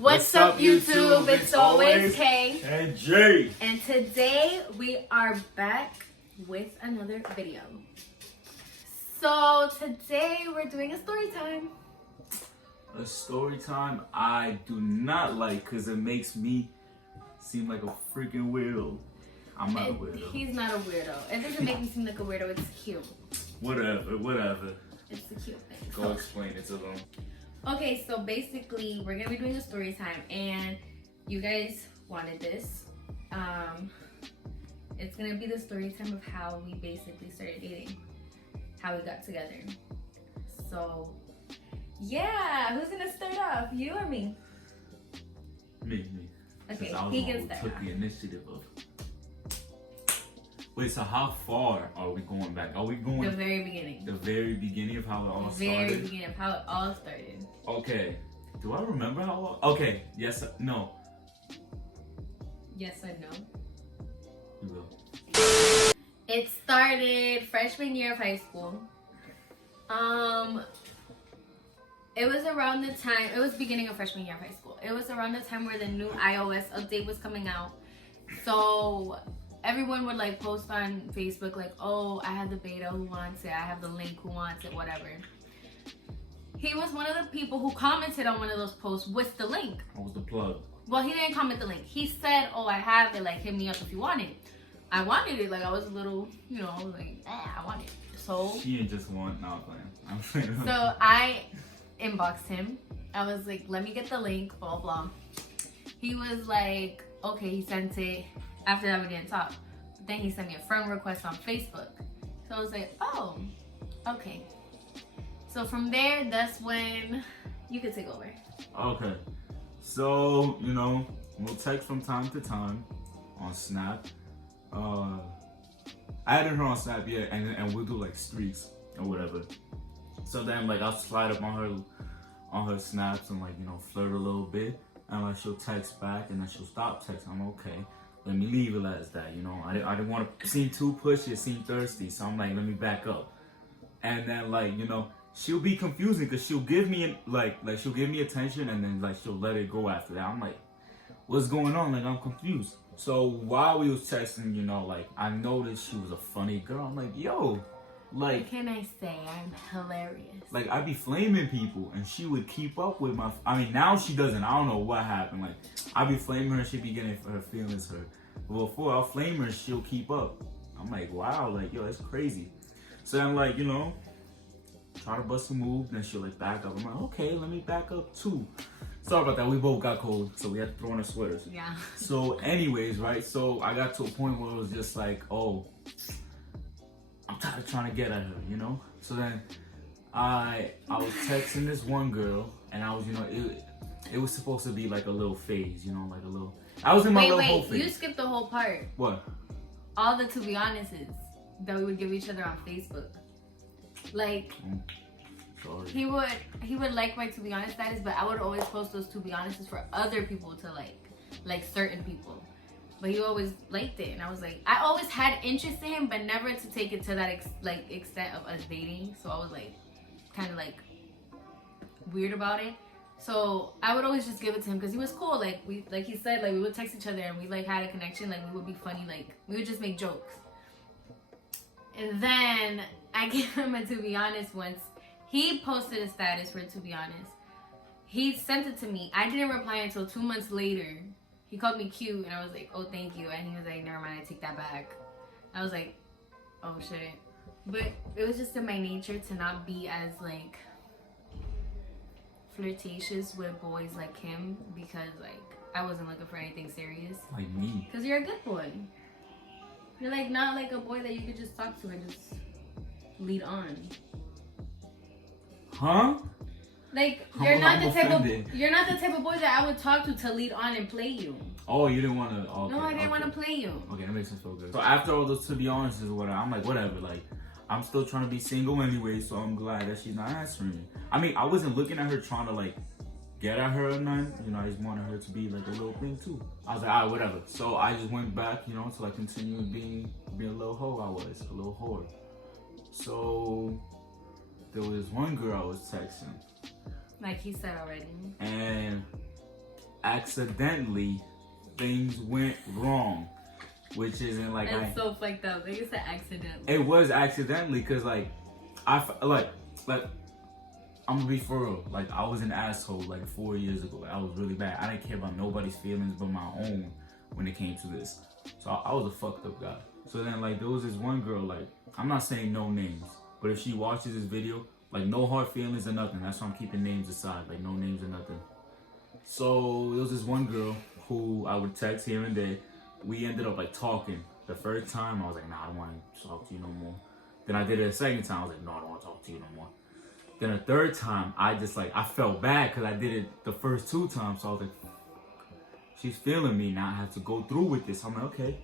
What's up, YouTube? It's always Kay and Jay. And today we are back with another video. So today we're doing a story time. A story time I do not like because it makes me seem like a freaking weirdo. I'm not a weirdo. He's not a weirdo. It doesn't make me seem like a weirdo. It's cute. Whatever. It's the cute thing. Go explain it to them. Okay, so basically we're gonna be doing a story time, and you guys wanted this. It's gonna be the story time of how we basically started dating, how we got together. So yeah, who's gonna start off? You or me? Me. Okay, he can start. Took the initiative of. Wait, so how far are we going back? Are we going the very beginning? The very beginning of how it all started. The very beginning of how it all started. Okay. Do I remember how? Okay. Yes. No. Yes or no? You will. It started freshman year of high school. It was around the time. It was beginning of freshman year of high school. It was around the time where the new iOS update was coming out. So everyone would like post on Facebook like, oh, I have the beta, who wants it? I have the link, who wants it? Whatever. He was one of the people who commented on one of those posts with the link. What was the plug? Well, he didn't comment the link. He said, oh, I have it, like hit me up if you want it. I wanted it, like I was a little, like, I want it. So she ain't just want, no, I'm playing. So I inboxed him. I was like, let me get the link, blah blah. He was like, okay, he sent it. After that we didn't talk. But then he sent me a friend request on Facebook. So I was like, oh, okay. So from there, that's when you could take over. Okay. So, we'll text from time to time on Snap. I added her on Snap, yeah, and we'll do like streaks or whatever. So then like I'll slide up on her snaps and like, flirt a little bit, and like she'll text back and then she'll stop texting. I'm okay. Let me leave it as that, I didn't want to seem too pushy, seem thirsty, so I'm like, let me back up. And then like, she'll be confusing because she'll give me like she'll give me attention and then like she'll let it go after that. I'm like, what's going on? Like I'm confused. So while we was texting, like I noticed she was a funny girl. I'm like, yo, like, what can I say? I'm hilarious. Like I be flaming people and she would keep up with my. I mean now she doesn't. I don't know what happened. Like I be flaming her, she be getting her feelings hurt. But before I'll flame her, she'll keep up. I'm like, wow, like yo, that's crazy. So I'm like, try to bust a move, then she'll like back up. I'm like, okay, let me back up too. Sorry about that. We both got cold, so we had to throw on our sweaters. Yeah. So, anyways, right? So I got to a point where it was just like, oh, I'm tired of trying to get at her, So then I was texting this one girl, and I was, it was supposed to be like a little phase, like a little. I was in my little whole phase. Wait, you skipped the whole part. What? All the to be honest's that we would give each other on Facebook. Like, sorry. he would like my to be honest status, but I would always post those to be honest's for other people to like certain people. But he always liked it, and I was like, I always had interest in him, but never to take it to that extent of us dating. So I was like, kind of like weird about it. So I would always just give it to him because he was cool. Like he said, like we would text each other and we like had a connection. Like we would be funny. Like we would just make jokes. And then I gave him a to be honest once. He posted a status for to be honest. He sent it to me. I didn't reply until 2 months later. He called me cute and I was like, oh, thank you. And he was like, never mind, I take that back. I was like, oh shit. But it was just in my nature to not be as like flirtatious with boys like him because like I wasn't looking for anything serious. Like me. Because you're a good boy. You're like not like a boy that you could just talk to and just lead on. Huh? Like you're not the type of boy that I would talk to lead on and play you. Oh, you didn't want to. Okay, no, I didn't want to play you. Okay, that makes me feel good. So after all this, to be honest, is what I'm like, whatever. Like I'm still trying to be single anyway, so I'm glad that she's not answering me. I mean, I wasn't looking at her trying to like get at her or nothing. I just wanted her to be like a little thing too. I was like, alright, whatever. So I just went back, to like continue being a little hoe. I was a little whore. So there was one girl I was texting. Like he said already. And accidentally things went wrong, which isn't like That's so fucked up. They used to accidentally. It was accidentally because like like I'm gonna be for real. Like I was an asshole like 4 years ago. Like, I was really bad. I didn't care about nobody's feelings but my own when it came to this. So I was a fucked up guy. So then like there was this one girl, like I'm not saying no names, but if she watches this video, like no hard feelings or nothing. That's why I'm keeping names aside, like no names or nothing. So there was this one girl who I would text here and there. We ended up like talking. The first time I was like, nah, I don't want to talk to you no more. Then I did it a second time. I was like, no, I don't want to talk to you no more. Then a third time, I just like, I felt bad because I did it the first 2 times. So I was like, she's feeling me now. I have to go through with this. I'm like, okay,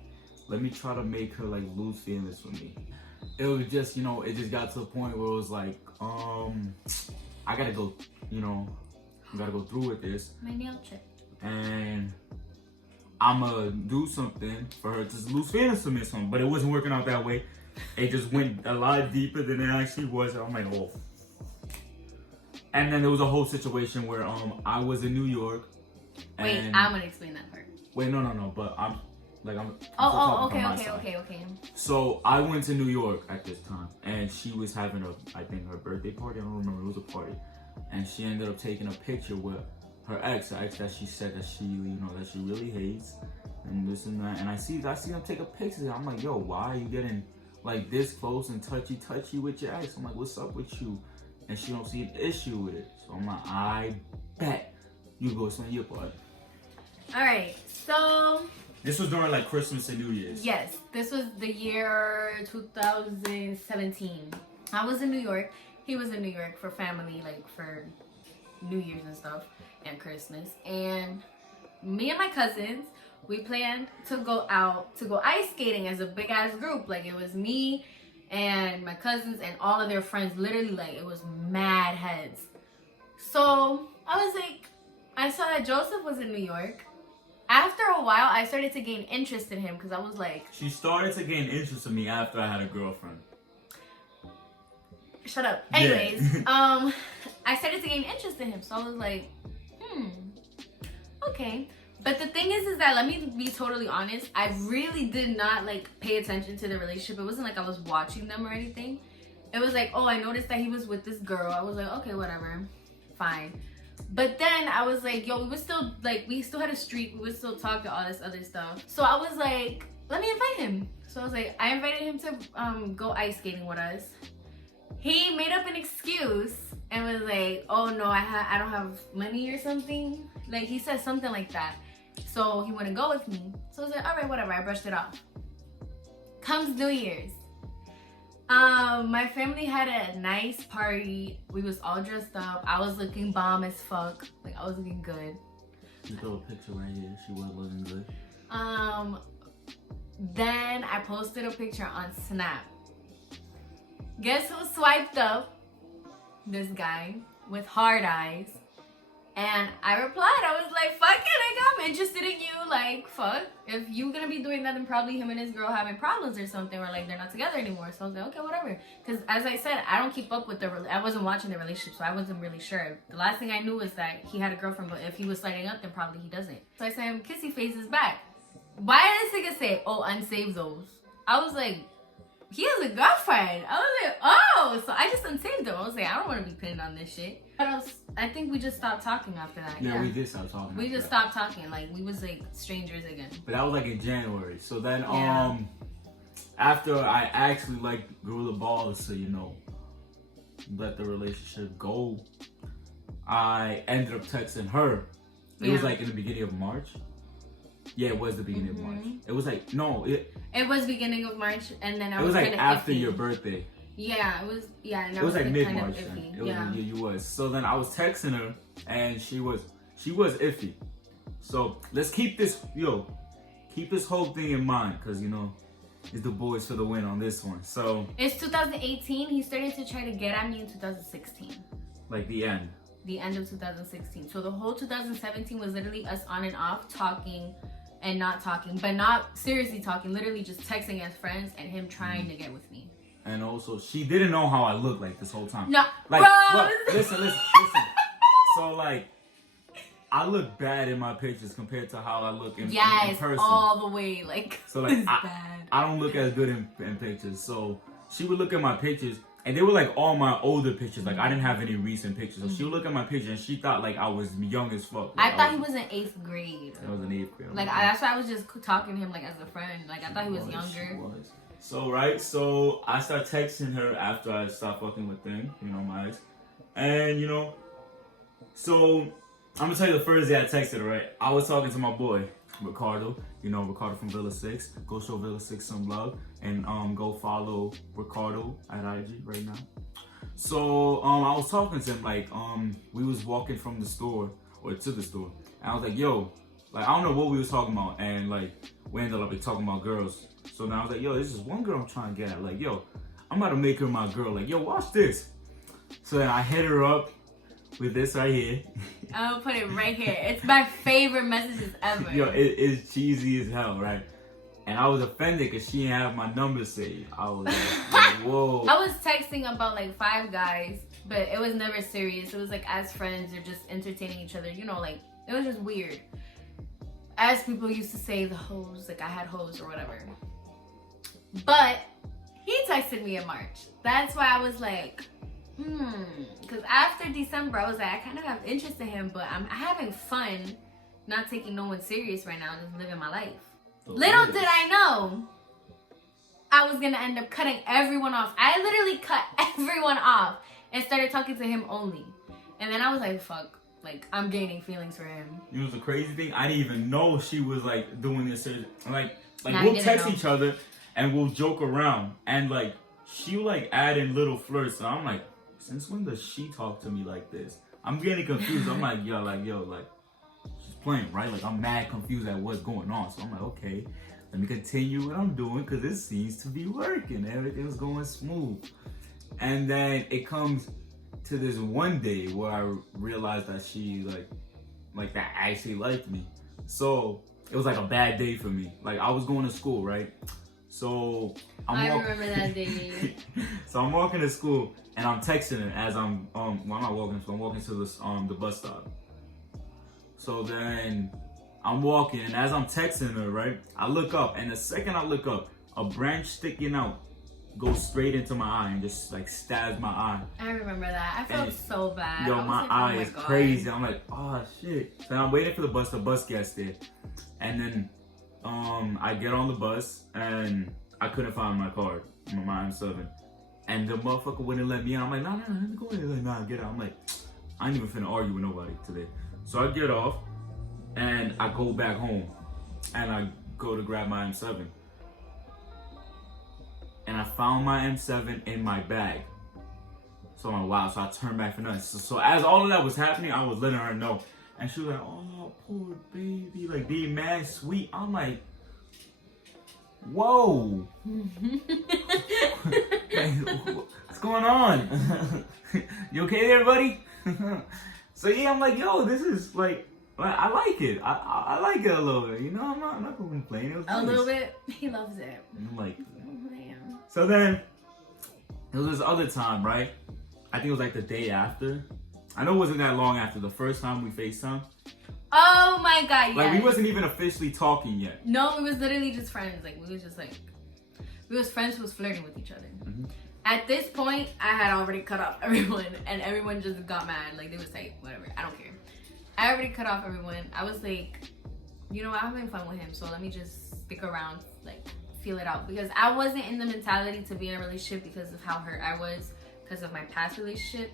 let me try to make her like lose feelings for me. It was just, you know, it just got to the point where it was like, I gotta go, you know, I gotta go through with this. My nail chip. And I'ma do something for her to lose feelings for me or something. But it wasn't working out that way. It just went a lot deeper than it actually was. I'm like, oh. And then there was a whole situation where I was in New York. Wait, I'm gonna explain that part. Wait, no, but I'm okay. So I went to New York at this time, and she was having I think her birthday party. I don't remember. It was a party, and she ended up taking a picture with her ex that she said that she, you know, that she really hates, and this and that. And I see them take a picture. I'm like, yo, why are you getting like this close and touchy with your ex? I'm like, what's up with you? And she don't see an issue with it. So I'm like, I bet you go explain your part. All right, so this was during like Christmas and New Year's. Yes, this was the year 2017. I was in New York. He was in New York for family, like for New Year's and stuff, and Christmas. And me and my cousins, we planned to go out to go ice skating as a big ass group. Like it was me and my cousins and all of their friends. Literally, like it was mad heads. So I was like, I saw that Joseph was in New York. After a while, I started to gain interest in him because I was like... She started to gain interest in me after I had a girlfriend. Shut up. Anyways, yeah. I started to gain interest in him. So I was like, okay. But the thing is that, let me be totally honest, I really did not like pay attention to the relationship. It wasn't like I was watching them or anything. It was like, oh, I noticed that he was with this girl. I was like, okay, whatever. Fine. But then I was like, yo, we still had a streak. We would still talk to all this other stuff. So I was like, let me invite him. So I was like, I invited him to go ice skating with us. He made up an excuse and was like, oh no, I don't have money or something. Like he said something like that. So he wouldn't go with me. So I was like, all right, whatever. I brushed it off. Comes New Year's. My family had a nice party. We was all dressed up. I was looking bomb as fuck. Like I was looking good. You throw a picture right here. She was looking good. Then I posted a picture on Snap. Guess who swiped up? This guy with hard eyes. And I replied, I was like, fuck it, nigga, I'm interested in you. Like, fuck. If you gonna be doing that, then probably him and his girl having problems or something, or like they're not together anymore. So I was like, okay, whatever. Because as I said, I don't keep up with I wasn't watching the relationship, so I wasn't really sure. The last thing I knew was that he had a girlfriend, but if he was sliding up, then probably he doesn't. So I sent him kissy faces back. Why did this nigga say, oh, unsave those? I was like, he has a girlfriend. I was like, oh, so I just unsaved him. I was like, I don't want to be pinned on this shit. What else? I think we just stopped talking after that. Yeah, we did stop talking. We just stopped talking. Like, we was like strangers again. But that was like in January. So then, after I actually like grew the balls to, you know, let the relationship go, I ended up texting her. It was like in the beginning of March. Yeah, it was the beginning of March. It was like, no. It was beginning of March, and then it was like after your birthday. Yeah, it was, yeah. And it was like mid-March kind of then. It was, yeah, you was. So then I was texting her, and she was iffy. So let's keep this whole thing in mind, because, you know, it's the boys for the win on this one. So it's 2018. He started to try to get at me in 2016. Like the end. The end of 2016. So the whole 2017 was literally us on and off talking and not talking, but not seriously talking, literally just texting as friends and him trying to get with me. And also, she didn't know how I looked like this whole time. No, like, bro. Look, listen. So like, I look bad in my pictures compared to how I look in person. All the way. Like, so like it's bad. I don't look as good in pictures. So she would look at my pictures, and they were like all my older pictures. Like I didn't have any recent pictures. So she would look at my picture, and she thought like I was young as fuck. Like, I thought he was in 8th grade. I was in 8th grade. Like that's why I was just talking to him like as a friend. Like I thought he was younger. So I start texting her after I start fucking with them, my ex. And so I'm gonna tell you the first day I texted her, right? I was talking to my boy, Ricardo. Ricardo from Villa 6. Go show Villa 6 some love. And go follow Ricardo at IG right now. So I was talking to him, like, we was walking from the store or to the store. And I was like, yo, like I don't know what we was talking about, and like we ended up like talking about girls. So now I was like, yo, this is one girl I'm trying to get at. Like, yo, I'm about to make her my girl. Like, yo, watch this. So then I hit her up with this right here. I'm gonna put it right here. It's my favorite messages ever. Yo, it is cheesy as hell, right? And I was offended because she didn't have my number saved. I was like, whoa. I was texting about like 5 guys, but it was never serious. It was like as friends or just entertaining each other. Like it was just weird. As people used to say, the hoes, like I had hoes or whatever. But he texted me in March. That's why I was like, because after December, I was like, I kind of have interest in him, but I'm having fun, not taking no one serious right now, just living my life. Little did I know, I was gonna end up cutting everyone off. I literally cut everyone off and started talking to him only. And then I was like, fuck, like I'm gaining feelings for him. You know the crazy thing? I didn't even know she was like doing this. Like we'll text each other and we'll joke around, and like she like add in little flirts. And I'm like, since when does she talk to me like this? I'm getting confused. I'm like, yo, she's playing, right? Like I'm mad confused at what's going on. So I'm like, okay, let me continue what I'm doing because it seems to be working. Everything's going smooth. And then it comes to this one day where I realized that she like that actually liked me. So it was like a bad day for me. Like I was going to school, right? So I remember that day. So I'm walking to school and I'm texting her as I'm I'm not walking, so I'm walking to this the bus stop. So then I'm walking, and as I'm texting her, right, I look up, and the second I look up, a branch sticking out goes straight into my eye and just like stabs my eye. I remember that. I felt so bad. Yo, my eye is crazy. I'm like, oh shit. So I'm waiting for the bus gets there. And then I get on the bus and I couldn't find my card, my M7. And the motherfucker wouldn't let me in. I'm like, nah, let me go in. He's like, nah, get out. I'm like, I ain't even finna argue with nobody today. So I get off and I go back home and I go to grab my M7. And I found my M7 in my bag. So I'm like, wow. So I turned back for nothing. So as all of that was happening, I was letting her know. And she was like, oh, poor baby. Like, being mad sweet. I'm like, whoa. What's going on? You okay there, buddy? So yeah, I'm like, yo, this is like I like it. I like it a little bit. I'm not complaining. It was nice. A little bit. He loves it. And I'm like, oh, damn. So then there was this other time, right? I think it was like the day after. I know it wasn't that long after the first time we FaceTime. Oh my god, yes. Like we wasn't even officially talking yet. No, we was literally just friends. Like we was friends who was flirting with each other. Mm-hmm. At this point, I had already cut off everyone, and everyone just got mad. Like they was like, whatever, I don't care. I already cut off everyone. I was like, I'm having fun with him, so let me just stick around, like feel it out, because I wasn't in the mentality to be in a relationship because of how hurt I was because of my past relationship.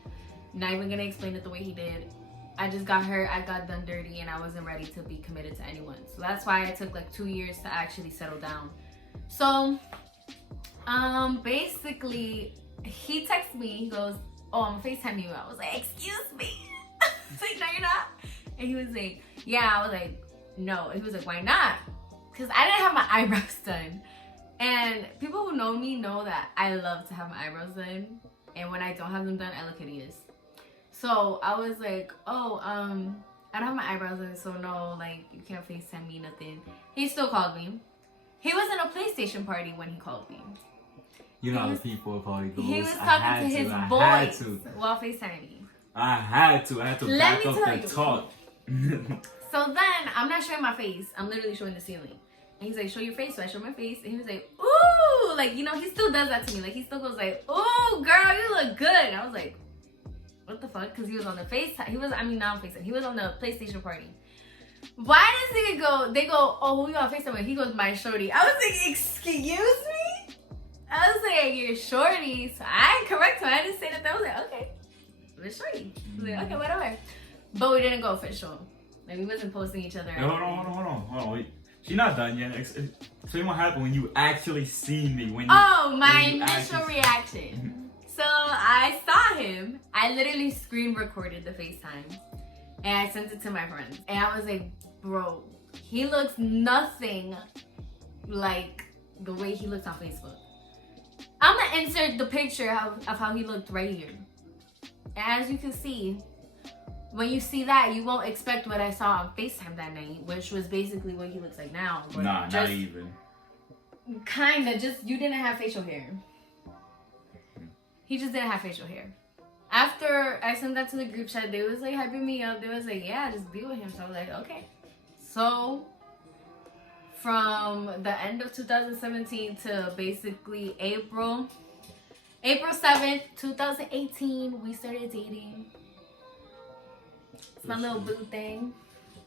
Not even gonna explain it the way he did. I just got hurt, I got done dirty, and I wasn't ready to be committed to anyone. So that's why it took like 2 years to actually settle down. So, basically, he texted me, he goes, oh, I'm gonna FaceTime you. I was like, excuse me? I was like, no, you're not. And he was like, yeah. I was like, no. And he was like, why not? Because I didn't have my eyebrows done. And people who know me know that I love to have my eyebrows done. And when I don't have them done, I look hideous. So I was like, oh, I don't have my eyebrows done, so no, like, you can't FaceTime me, nothing. He still called me. He was in a PlayStation party when he called me. You know how the people party goes. He was talking to his boys while FaceTiming me. I had to Let back me up tell the you. talk. So then I'm not showing my face. I'm literally showing the ceiling. And he's like, show your face. So I show my face. And he was like, ooh. Like, you know, he still does that to me. Like, he still goes like, ooh, girl, you look good. And I was like, what the fuck? Because he was on the FaceTime. Not on FaceTime. He was on the PlayStation party. Why does he go, they go, oh, who you on FaceTime with? He goes, my shorty. I was like, excuse me? I was like, you're shorty. So I correct him. I didn't say that. I was like, okay. It's shorty. I was like, okay, whatever. But we didn't go official. Like, we wasn't posting each other. Hold on. Wait. She's not done yet. Explain what happened when you actually seen me. My initial reaction. So I saw him. I literally screen recorded the FaceTime. And I sent it to my friends. And I was like, bro, he looks nothing like the way he looks on Facebook. I'm gonna insert the picture of how he looked right here. And as you can see, when you see that, you won't expect what I saw on FaceTime that night, which was basically what he looks like now. But nah, not even. Kinda, just you didn't have facial hair. He just didn't have facial hair. After I sent that to the group chat, they was like hyping me up. They was like, yeah, just be with him. So I was like, okay. So from the end of 2017 to basically April 7th, 2018, we started dating. It's my little boo thing.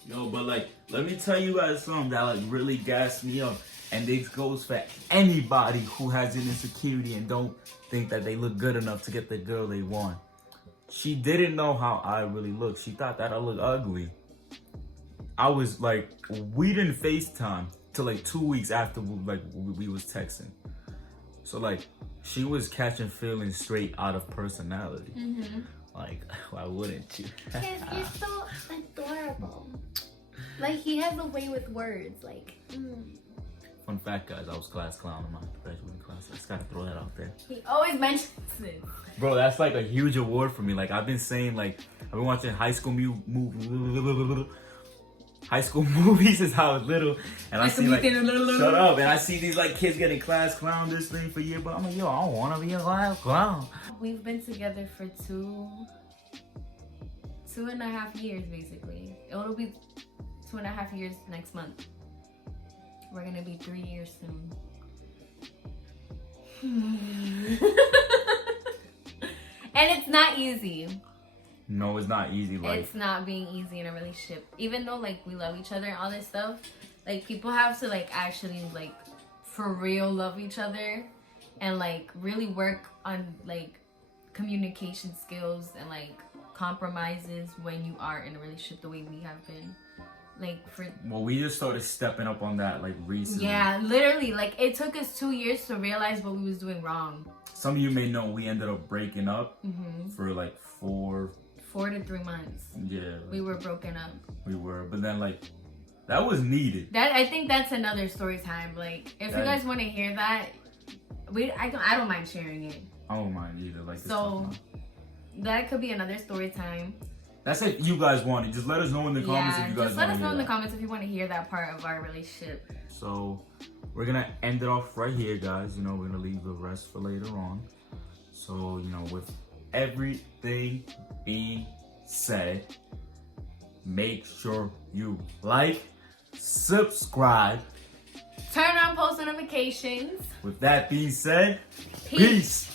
Yo, but like, let me tell you guys something that like really gassed me up. And this goes for anybody who has an insecurity and don't think that they look good enough to get the girl they want. She didn't know how I really looked. She thought that I looked ugly. I was like, we didn't FaceTime till like 2 weeks after we was texting. So like, she was catching feelings straight out of personality. Mm-hmm. Like, why wouldn't you? Because you're so adorable. Like, he has a way with words. Like, Fun fact, guys, I was class clown in my graduating class. I just gotta throw that out there. He always mentions this. Bro, that's like a huge award for me. Like, I've been saying, like, I've been watching high school movies since I was little, and I see like, shut up, and I see these like kids getting class clown this thing for year, but I'm like, yo, I don't want to be a class clown. We've been together for two and a half years, basically. It'll be 2.5 years next month. We're gonna be 3 years soon. And it's not easy. No, it's not easy. Like, it's not being easy in a relationship. Even though like we love each other and all this stuff, like people have to like actually like for real love each other and like really work on like communication skills and like compromises when you are in a relationship the way we have been. Well, we just started stepping up on that like recently. Yeah, literally, like it took us 2 years to realize what we was doing wrong. Some of you may know we ended up breaking up for like 4 to 3 months. Yeah, like, we were broken up. We were, but then like that was needed. That I think that's another story time. Like if you guys want to hear that, I don't mind sharing it. I don't mind either. Like so that could be another story time. That's if you guys want it. Just let us know in the comments if you guys want to hear that. Just let us know in the comments if you want to hear that part of our relationship. So, we're going to end it off right here, guys. You know, we're going to leave the rest for later on. So, you know, with everything being said, make sure you like, subscribe. Turn on post notifications. With that being said, peace.